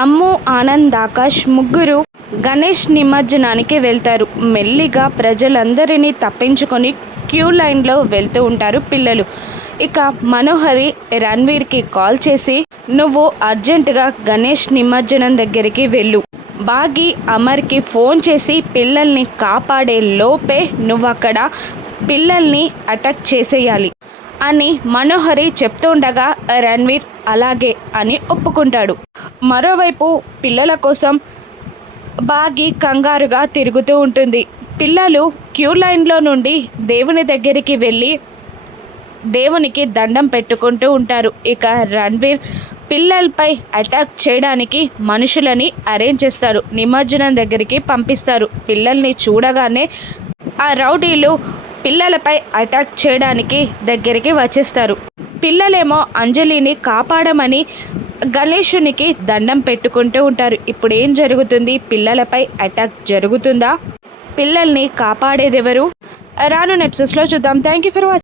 అమ్ము, ఆనంద్, ఆకాష్ ముగ్గురు గణేష్ నిమజ్జనానికి వెళ్తారు. మెల్లిగా ప్రజలందరినీ తప్పించుకొని క్యూ లైన్లో వెళ్తూ ఉంటారు పిల్లలు. ఇక మనోహరి రణ్వీర్కి కాల్ చేసి, నువ్వు అర్జెంటుగా గణేష్ నిమజ్జనం దగ్గరికి వెళ్ళు. బాగి అమర్కి ఫోన్ చేసి పిల్లల్ని కాపాడే లోపే నువ్వక్కడ పిల్లల్ని అటాక్ చేసేయాలి అని మనోహరి చెప్తుండగా రణ్వీర్ అలాగే అని ఒప్పుకుంటాడు. మరోవైపు పిల్లల కోసం బాగి కంగారుగా తిరుగుతూ ఉంటుంది. పిల్లలు క్యూ లైన్లో నుండి దేవుని దగ్గరికి వెళ్ళి దేవునికి దండం పెట్టుకుంటూ ఉంటారు. ఇక రణ్వీర్ పిల్లలపై అటాక్ చేయడానికి మనుషులని అరేంజ్ చేస్తారు. నిమజ్జనం దగ్గరికి పంపిస్తారు. పిల్లల్ని చూడగానే ఆ రౌడీలు పిల్లలపై అటాక్ చేయడానికి దగ్గరికి వచ్చేస్తారు. పిల్లలేమో అంజలిని కాపాడమని గణేశునికి దండం పెట్టుకుంటూ ఉంటారు. ఇప్పుడు ఏం జరుగుతుంది? పిల్లలపై అటాక్ జరుగుతుందా? పిల్లల్ని కాపాడేదెవరు? రానున్న ఎపిసోడ్స్లో చూద్దాం. Thank you for watching.